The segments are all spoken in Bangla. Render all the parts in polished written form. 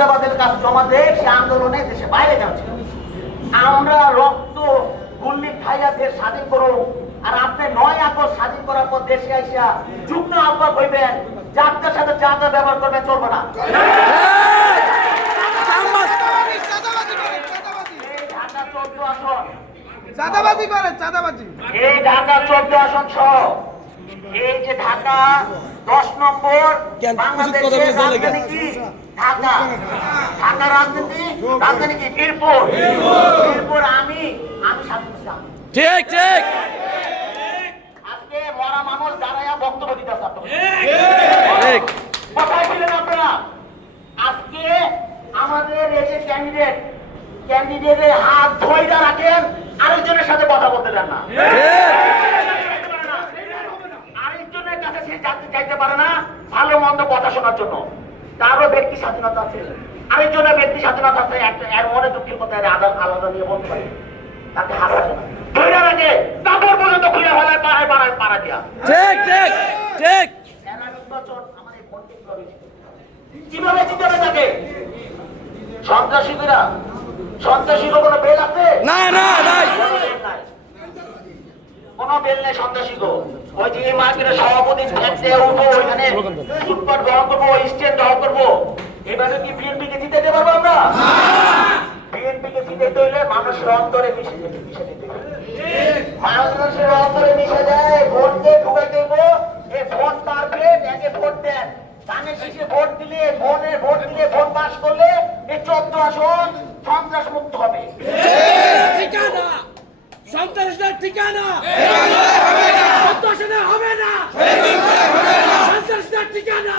কাছে জমা দেয় সে আন্দোলনে দেশে বাইরে যাচ্ছে। আমরা রক্ত গুল্লি খাইয়া দেশ স্বাধীন করো, আর আপনি 9 আগস্ট স্বাধীন করার পর দেশে আইসা যুগ্ম আহ্বায়ক হইবেন, যাদের সাথে যা যা ব্যবহার করবেন চলবে না। ঢাকা 14 আসন চাঁদাবাজি করেন, চাঁদাবাজি। এই ঢাকা 14 আসন সহ এই যে ঢাকা 10 নম্বর বাংলাদেশের রাজধানী কি? ঢাকা। ঢাকা রাজধানী কি? মিরপুর। আমি স্বাধীন ছিলাম। ঠিক ঠিক। আজকে মরা মানুষ দাঁড়াইয়া বক্তব্য দিতেছে ঠিক। কোথায় ছিলেন আপনারা? আজকে আমাদের এই যে ক্যান্ডিডেটের হাত ধইরা রাখেন, আরেকজনের সাথে কথা বলতে দেন না। আরেকজনের কাছে সে যাইতে পারে না ভালো মন্দ কথা শোনার জন্য। তারও ব্যক্তি স্বাধীনতা আছে, আরেকজনের ব্যক্তি স্বাধীনতা আছে। এর মনে দুঃখের কথা আলাদা নিয়ে বলতে পারে, তাকে হারাবে না, ধৈর্য রাখে তারপর পর্যন্ত খুলে ফেলায় পাড়া দিয়া। ঠিক ঠিক ঠিক। নির্বাচন আমার এই ভোট কিভাবে জিতাবে তাকে? সন্ত্রাসীর কোনো বেল আছে? না না নাই। কোনো বেল নেই সন্ত্রাসীগো। ওই যে মার্কেটের সভাপতি উঠবো, ওইখানে ফুটপাত গ্রহণ করবো, স্ট্যান্ড গ্রহণ করবো, এভাবে কি বিএনপিকে জিতাতে পারবো আমরা? বিএনপিকে জিতাতে হইলে মানুষের অন্তরে মিশে দিতে মানুষের অন্তরে মিশে দেয়, ভোট দিয়ে ঢুকাই দেব। এই ভোট মার্কেট একে ভোট দেন, ধানের শীষে ভোট দিলে ভোট পাস করলে এই 14 আসন সন্ত্রাস মুক্ত হবে। ঠিকানা সন্ত্রাসীদের ঠিকানা সন্ত্রাসীদের হবে না, সন্ত্রাসীদের ঠিকানা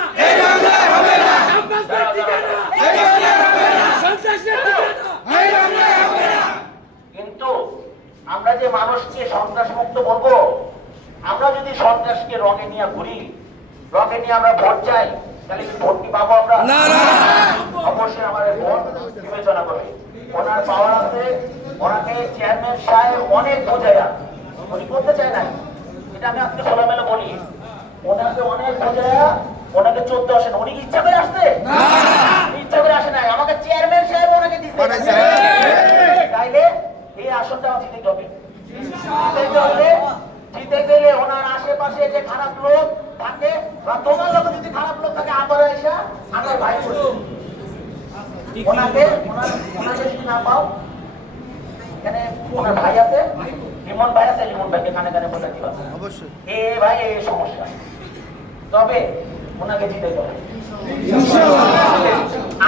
সন্ত্রাসীদের ঠিকানা সন্ত্রাসীদের ঠিকানা। কিন্তু আমরা যে মানুষকে সন্ত্রাস মুক্ত বলবো, আমরা যদি সন্ত্রাসকে রঙে নিয়ে ঘুরি, রঙে নিয়ে আমরা ভোট চাই, তাহলে কি ভোট কি পাবো আমরা? অবশ্যই আমাদের ভোট বিবেচনা করবে। ওনার পাওয়ার আছে, ওনাকে চেয়ারম্যান সাহেব অনেক বোঝায়া উনি করতে চায় না, এটা আমি আজকে খোলামেলা বলি। ওনাকে অনেক বোঝায়া ওনাকে 14 আসেন, উনি ইচ্ছা করে আসছে? ইচ্ছা করে আসে নাই, আমাকে চেয়ারম্যান সাহেব ওনাকে দিচ্ছে। তাইলে এই আসনটা জিতে হবে। জিতে গেলে ওনার আশেপাশে যে খারাপ লোক থাকে বা তোমার লোক যদি খারাপ লোক থাকে, আবার এসে আমার ভাই ওনাকে যদি না পাও, এখানে ওনার ভাই আছে, লিমন ভাই আছে, লিমন ভাইকে কানে কানে বলে দিবা অবশ্যই এ ভাই এই সমস্যা, তবে ওনাকে জিতে যাবে।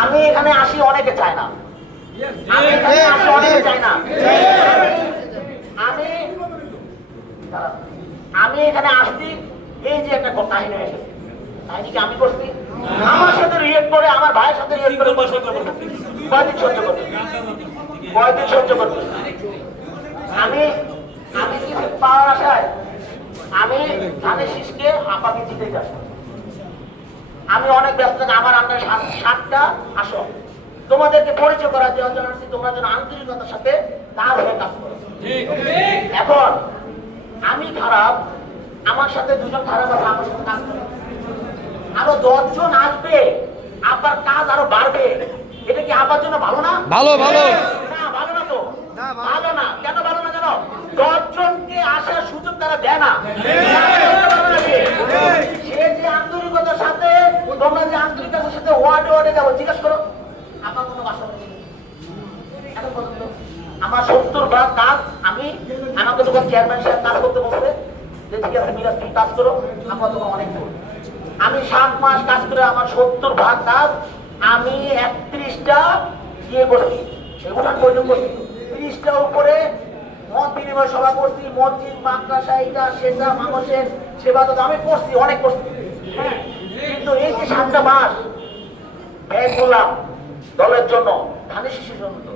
আমি এখানে আসি অনেকে চায় না, আমি এখানে আসি অনেকে চায় না। আমি এখানে আসছি, এই যে একটা কাহিনী হয়ে গেছে, কাহিনীকে আমি করছি, আমার সাথে রিয়েক্ট করে, আমার ভাইয়ের সাথে রিয়েক্ট করে কয়দিন সহ্য করবে। আমি কিছু পাওয়ার আশায় আমি ধানের শীষকে আপাকে জিতে যাই। আমি অনেক ব্যস্ত থাকি, আমার আন্ডারে 7টা আসন। তোমাদেরকে পরিচয় করার জন্য আসছি, তোমরা যেন আন্তরিকতার সাথে তার হয়ে কাজ করো। এখন আমি খারাপ, আমার সাথে 2জন খারাপ আছে, আমার সাথে কাজ করে আরো 10 জন আসবে, আবার কাজ আরো বাড়বে। এটা কি আবার জন্য ভালো না? ভালো ভালো না, ভালো না তো, ভালো না। কেন ভালো না জানো? 10 জনকে আসার সুযোগ তারা দেয় না। সে যে আন্তরিকতার সাথে, তোমরা যে আন্তরিকতার সাথে ওয়ার্ডে যাবো, জিজ্ঞেস করো আমার কোনো বাসা আমার 70 ভাগ কাজ আমাকে তখন চেয়ারম্যান সাহেব কাজ করতে বলছে যে ঠিক আছে মিরাজ তুমি কাজ করো, আমার তখন অনেক দূর। আমি 7 মাস কাজ করে আমার 70 ভাগ কাজ আমি 31টা ইয়ে করছি, উঠান বৈঠক করছি, 30টা উপরে মত বিনিময় সভা করছি, মসজিদ মাদ্রাসা এটা সেটা মানুষের সেবা তো আমি করছি, অনেক করছি। হ্যাঁ, কিন্তু এই যে 7টা মাস ব্যয় করলাম দলের জন্য, ধানের শীষের জন্য, তো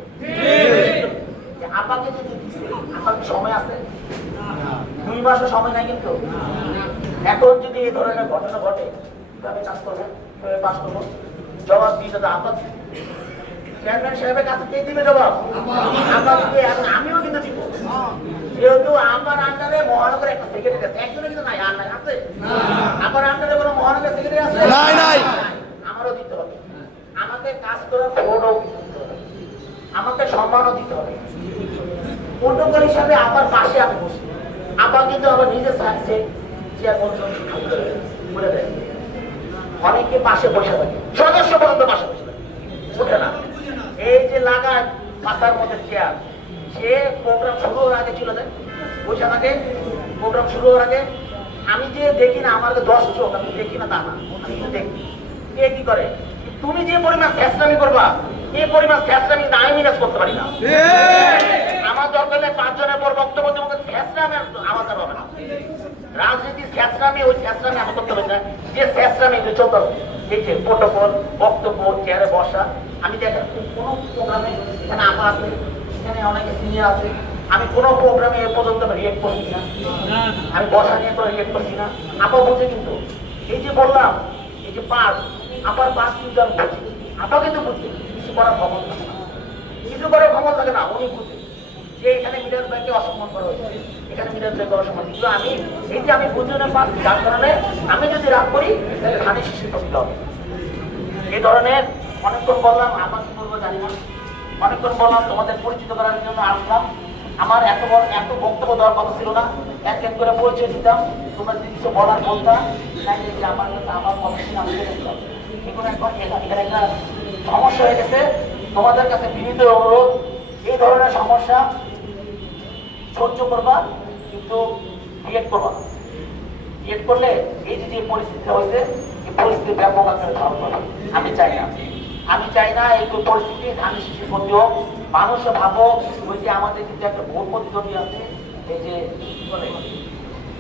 আপাকে যদি দিচ্ছে, আপনার সময় আছে? 2 মাসও সময় নাই। কিন্তু এখন যদি এই ধরনের ঘটনা ঘটে, কিভাবে কাজ করবো, কিভাবে পাস করবো? জবাব দিয়ে যাতে আপা চেয়ারম্যান সাহেবের কাছে কে দিবে জবাব? আমিও কিন্তু দিব, যেহেতু আমার আন্ডারে মহানগরের একটা সেক্রেটারি আছে, একজনের কিন্তু নাই, আর নাই আছে? আমার আন্ডারে কোনো মহানগরের সেক্রেটারি আছে? নাই নাই। আমারও দিতে হবে। আমাকে কাজ করার ফোনও দিতে হবে, আমাকে সম্মানও দিতে হবে। প্রোটোকল হিসাবে আমার পাশে আমি বসি, আপা কিন্তু আমার নিজের সাথে চেয়ার বলে দেয়। অনেকে পাশে বসে থাকে, সদস্য পর্যন্ত পাশে বসে থাকে, উঠে না। এই যে লাগায় পাতার মধ্যে চেয়ার, সে প্রোগ্রাম শুরু হওয়ার আগে চলে যায়, বসে থাকে। প্রোগ্রাম শুরু হওয়ার আগে আমি যে দেখি না, আমার 10 চোখ, আমি দেখি না তা না, আমি কিন্তু দেখি। কে কি করে? তুমি যে পরিমাণ ফ্যাসলামি করবা, এই পরিমাণ ফ্যাসলামি আমি মিনাজ করতে পারি না। আমার দরকার নেই 5 জনের পর বক্তব্য দেবো, ফ্যাসলামি আমার দ্বারা হবে না। রাজনীতি ফ্যাসলামি, ওই ফ্যাসলামি আমি করতে পারি না। যে ফ্যাসলামি চলতে এই যে প্রোটোকল, বক্তব্য, চেয়ারে বসা, আমি দেখেন কোনো প্রোগ্রামে এখানে আপা আছে, এখানে অনেকে সিনিয়র আছে, আমি কোনো প্রোগ্রামে এ পর্যন্ত রিয়েক্ট করছি না, আমি বসা নিয়ে কোনো রিয়েক্ট করছি না। আপা বুঝে কিন্তু, এই যে বললাম, এই যে পাস, আপার পাস কিন্তু আমি বুঝি, আপা কিন্তু বুঝি কিছু করার ক্ষমতা থাকে না, কিছু করার ক্ষমতা থাকে না, উনি বুঝে যে এখানে মিডল ব্যাংকে অসম্মান করা হয়েছে, এখানে মিডল ব্যাংকে অসম্মান। কিন্তু আমি এই যে আমি বুঝি না পাস, যার কারণে আমি যদি রাগ করি তাহলে ধানে শিশু করতে হবে। এই ধরনের অনেকক্ষণ বললাম, আপা কি করবো জানি না, অনেকক্ষণ বললাম, তোমাদের পরিচিত করার জন্য আসলাম। আমার এত বক্তব্য দেওয়ার কথা ছিল না, এক এক করে পরিচয় দিতাম, তোমরা যদি কিছু বলার বলতাম, তাই যে আমার কাছে আমার কথা ছিল আমি এখানে একটা সমস্যা হয়ে গেছে। তোমাদের কাছে বিনীত অনুরোধ, এই ধরনের সমস্যা সহ্য করবা, কিন্তু রিয়েক্ট করবা না। রিয়েক্ট করলে এই যে পরিস্থিতি হয়েছে, এই পরিস্থিতি ব্যাপক আকারে ধারণ করবে। আমি চাই না এই পরিস্থিতি ধানের শিশুর ক্ষতি হোক। মানুষ ভাবো ওই যে আমাদের কিন্তু একটা ভোট প্রতিদ্বন্দ্বী আছে, এই যে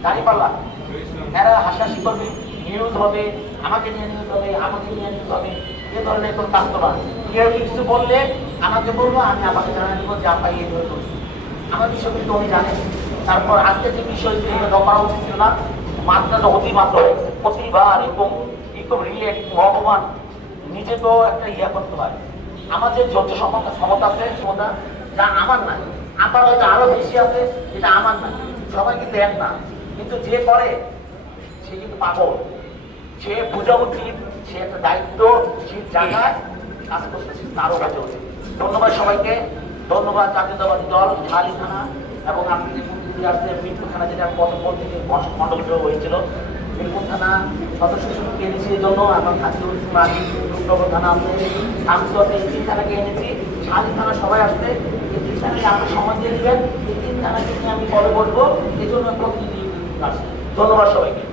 দাঁড়িপাল্লা, এরা হাসাহাসি করবে, নিউজ হবে, আমাকে নিয়ে নিউজ হবে, আমাকে নিয়ে নিউজ হবে, এ ধরনের কোনো কাজ করা। কেউ কিছু বললে আমাকে বলবো, আমি আমাকে জানা দিব যে আপা এই ধরে করছি, আমার বিষয় কিন্তু উনি জানেন। তারপর আজকে যে বিষয় এটা করা উচিত ছিল না, মাত্রাটা অতিমাত্র হয়ে গেছে। প্রতিবার এরকম রিলেট ভগবান নিজেকেও একটা করতে হয়। আমার যে যত ক্ষমতা আছে, ক্ষমতা যা আমার নাই, আবার হয়তো আরো বেশি আছে, যেটা আমার না। সবাই কিন্তু এক না, কিন্তু যে করে সে কিন্তু পাগল, সে বোঝা উচিত, সে একটা দায়িত্বশীল জায়গায় কাজ করতেছে, তারও কাজে উচিত। ধন্যবাদ সবাইকে, ধন্যবাদ জাতীয়তাবাদী দল, খালি থানা এবং আপনি যে মন্ত্রী আসছে মিরপুর থানা, যেটা পথপথ থেকে মন্ডল হয়েছিল, মিরপুর থানা সদস্য শুরু এনেছি। এই জন্য আমার খাতির রূপনগর থানা আছে, শামসুয়াতে এই 3 থানাকে এনেছি, শালি থানা সবাই আসছে। এই 3 থানাকে আপনি সময় দিয়ে দেবেন, এই 3 থানাকে নিয়ে আমি পরে বলবো, এই জন্য প্রতিনিধি আসছে। ধন্যবাদ সবাইকে।